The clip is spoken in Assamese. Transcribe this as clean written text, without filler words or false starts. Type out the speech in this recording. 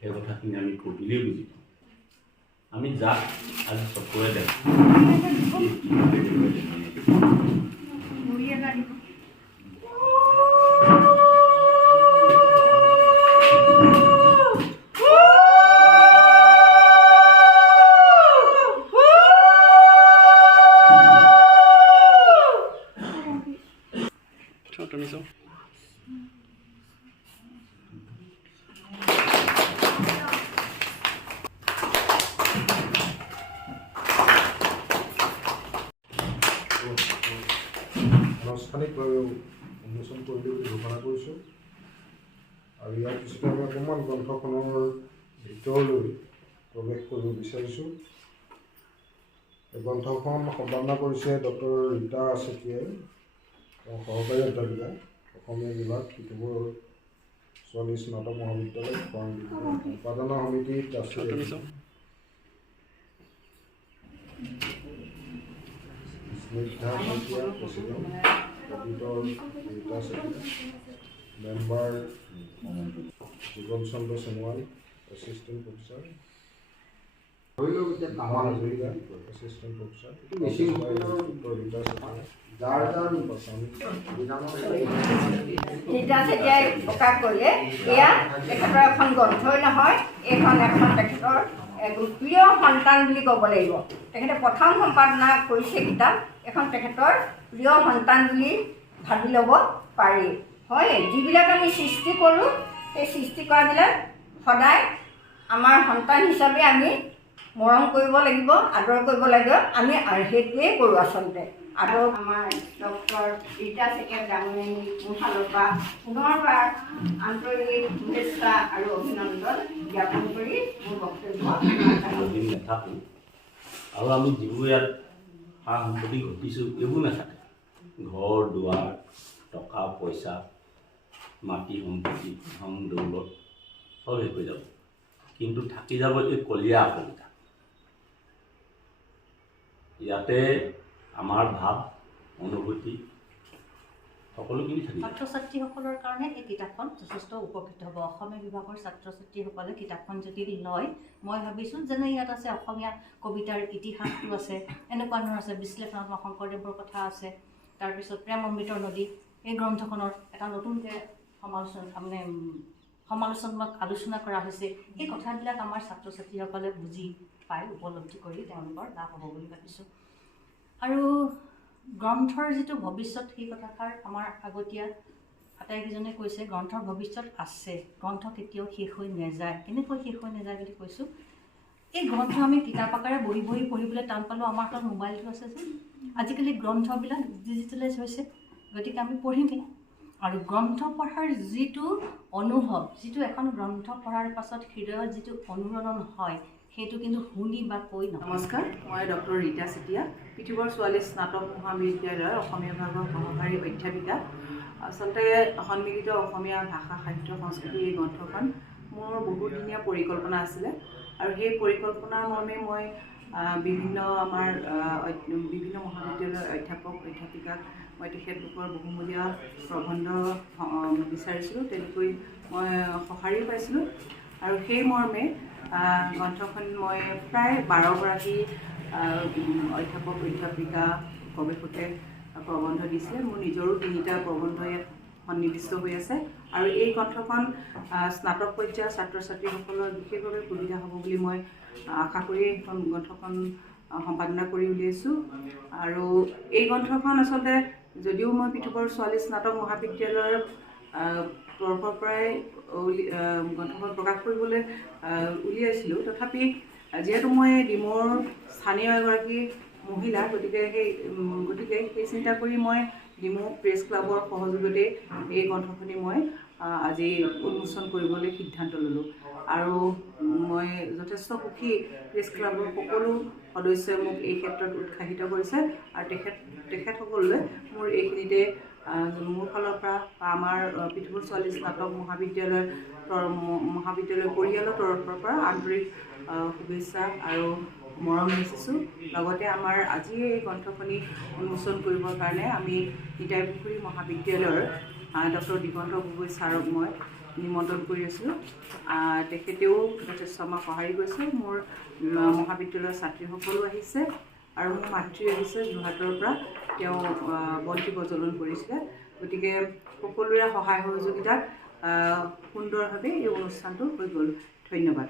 সেই কথাখিনি আমি পঢ়িলেই বুজি পাওঁ। আমি যাক আজি চকুৰে দেখোঁ আনুষ্ঠানিকভাৱে উন্মোচন কৰিলোঁ বুলি ঘোষণা কৰিছোঁ। আৰু ইয়াৰ পিছতে আমি অকণমান গ্ৰন্থখনৰ ভিতৰলৈ প্ৰৱেশ কৰিব বিচাৰিছোঁ। এই গ্ৰন্থখন সম্পাদনা কৰিছে ডক্টৰ ৰীতা চেতিয়াই, তেওঁ সহকাৰী অধ্যাপিকা, অসমীয়া বিভাগ, পিঠুবৰ ছোৱালী স্নাতক মহাবিদ্যালয়, সম্পাদনা সমিতিত আছে Snigdha Chetia, president, editor Rita Chetia, member Jiban Chandra Sonowal, assistant professor, Hazarika, assistant professor, doctor Rita Chetia, Rita চেতিয়াই প্ৰকাশ কৰিলে এয়া তেখেতৰ এখন গ্ৰন্থই নহয়, এইখন এখন তেখেতৰ প্ৰিয় সন্তান বুলি ক'ব লাগিব। তেখেতে প্ৰথম সম্পাদনা কৰিছে কিতাপ, এখন তেখেতৰ প্ৰিয় সন্তান বুলি ভাবি ল'ব পাৰি। হয়, যিবিলাক আমি সৃষ্টি কৰোঁ সেই সৃষ্টি কৰাবিলাক সদায় আমাৰ সন্তান হিচাপে আমি মৰম কৰিব লাগিব, আদৰ কৰিব লাগিব। আমি সেইটোৱেই কৰোঁ আচলতে। আৰু আমাৰ ডক্টৰ ৰীতা চেতিয়া ডাঙৰীয়ানী মোৰ ফালৰ পৰা পুনৰবাৰ আন্তৰিক শুভেচ্ছা আৰু অভিনন্দন জ্ঞাপন কৰি মোৰ বক্তব্য নাথাকোঁ। আৰু আমি যিবোৰ ইয়াত সা সম্পত্তি ঘটিছোঁ এইবোৰ নাথাকে। ঘৰ দুৱাৰ, টকা পইচা, মাটি সম্পত্তি, ধন দৌলত চব শেষ হৈ যাব, কিন্তু থাকি যাব এই কলীয়া অসমীয়া। ইয়াতে আমাৰ ভাৱ অনুভূতি সকলোখিনি থাকিব। ছাত্ৰ ছাত্ৰীসকলৰ কাৰণে এই কিতাপখন যথেষ্ট উপকৃত হ'ব। অসমীয়া বিভাগৰ ছাত্ৰ ছাত্ৰীসকলে কিতাপখন যদি লয়, মই ভাবিছোঁ যেনে ইয়াত আছে অসমীয়া কবিতাৰ ইতিহাসটো আছে, এনেকুৱা ধৰণৰ আছে বিশ্লেষণাত্মক শংকৰদেৱৰ কথা আছে, তাৰপিছত প্ৰেম অমৃতৰ নদী। এই গ্ৰন্থখনৰ এটা নতুনকৈ সমালোচনাত্মক আলোচনা কৰা হৈছে। এই কথাবিলাক আমাৰ ছাত্ৰ ছাত্ৰীসকলে বুজি পাই উপলব্ধি কৰি তেওঁলোকৰ লাভ হ'ব বুলি ভাবিছোঁ। আৰু গ্ৰন্থৰ যিটো ভৱিষ্যত, সেই কথাষাৰ আমাৰ আগতীয়া আটাইকেইজনে কৈছে, গ্ৰন্থৰ ভৱিষ্যত আছে, গ্ৰন্থ কেতিয়াও শেষ হৈ নাযায়। কেনেকৈ শেষ হৈ নাযায় বুলি কৈছোঁ, এই গ্ৰন্থ আমি কিতাপ আকাৰে বহি বহি পঢ়িবলৈ টান পালোঁ। আমাৰ হাতত মোবাইলটো আছে যে, আজিকালি গ্ৰন্থবিলাক ডিজিটেলাইজ হৈছে, গতিকে আমি পঢ়িমেই। আৰু গ্ৰন্থ পঢ়াৰ যিটো অনুভৱ, যিটো এখন গ্ৰন্থ পঢ়াৰ পাছত হৃদয়ত যিটো অনুৰণন হয়, সেইটো কিন্তু শুনি বা কৈ নহয়। নমস্কাৰ, মই ডক্টৰ ৰীতা চেতিয়া, পিঠুবৰ ছোৱালী স্নাতক মহাবিদ্যালয়ৰ অসমীয়া বিভাগৰ সহকাৰী অধ্যাপিকা। আচলতে সন্মিলিত অসমীয়া ভাষা সাহিত্য সংস্কৃতি এই গ্ৰন্থখন মোৰ বহুদিনীয়া পৰিকল্পনা আছিলে। আৰু সেই পৰিকল্পনাৰ মৰ্মে মই বিভিন্ন মহাবিদ্যালয়ৰ অধ্যাপক অধ্যাপিকাক মই তেখেতলোকৰ বহুমূলীয়া প্ৰবন্ধ বিচাৰিছিলোঁ, তেনেকৈ মই সঁহাৰিও পাইছিলোঁ। আৰু সেই মৰ্মে গ্ৰন্থখন মই প্ৰায় 12গৰাকী অধ্যাপক অধ্যাপিকা গৱেষকে প্ৰবন্ধ দিছিলে। মোৰ নিজৰো 3টা প্ৰবন্ধ ইয়াত সন্নিৱিষ্ট হৈ আছে। আৰু এই গ্ৰন্থখন স্নাতক পৰ্যায়ৰ ছাত্ৰ ছাত্ৰীসকলৰ বিশেষভাৱে সুবিধা হ'ব বুলি মই আশা কৰি গ্ৰন্থখন সম্পাদনা কৰি উলিয়াইছোঁ। আৰু এই গ্ৰন্থখন আচলতে যদিও মই পিঠুবৰ ছোৱালী স্নাতক মহাবিদ্যালয়ৰ তৰফৰ পৰাই গ্ৰন্থখন প্ৰকাশ কৰিবলৈ উলিয়াইছিলোঁ, তথাপি যিহেতু মই ডিমৌৰ স্থানীয় এগৰাকী মহিলা, গতিকে সেই চিন্তা কৰি মই ডিমৌ প্ৰেছ ক্লাবৰ সহযোগতে এই গ্ৰন্থখনি মই আজি উন্মোচন কৰিবলৈ সিদ্ধান্ত ল'লোঁ। আৰু মই যথেষ্ট সুখী, প্ৰেছ ক্লাবৰ সকলো সদস্যই মোক এই ক্ষেত্ৰত উৎসাহিত কৰিছে। আৰু তেখেতসকললৈ মোৰ এইখিনিতে মোৰ ফালৰ পৰা বা আমাৰ পিঠুবৰ ছোৱালী স্নাতক মহাবিদ্যালয়ৰ পৰিয়ালৰ তৰফৰ পৰা আন্তৰিক শুভেচ্ছা আৰু মৰম যাচিছোঁ। লগতে আমাৰ আজি এই গ্ৰন্থখনি উন্মোচন কৰিবৰ কাৰণে আমি নিতাইপুখুৰী মহাবিদ্যালয়ৰ ডক্টৰ দিগন্ত গগৈ ছাৰক মই নিমন্ত্ৰণ কৰি আছিলোঁ তেখেতেও যথেষ্ট আমাক সঁহাৰি কৰিছে মোৰ মহাবিদ্যালয়ৰ ছাত্ৰীসকলো আহিছে আৰু মোৰ মাতৃ আহিছে যোৰহাটৰ পৰা তেওঁ বন্তি প্ৰজ্বলন কৰিছিলে গতিকে সকলোৰে সহায় সহযোগিতাত সুন্দৰভাৱে এই অনুষ্ঠানটো হৈ গ'ল ধন্যবাদ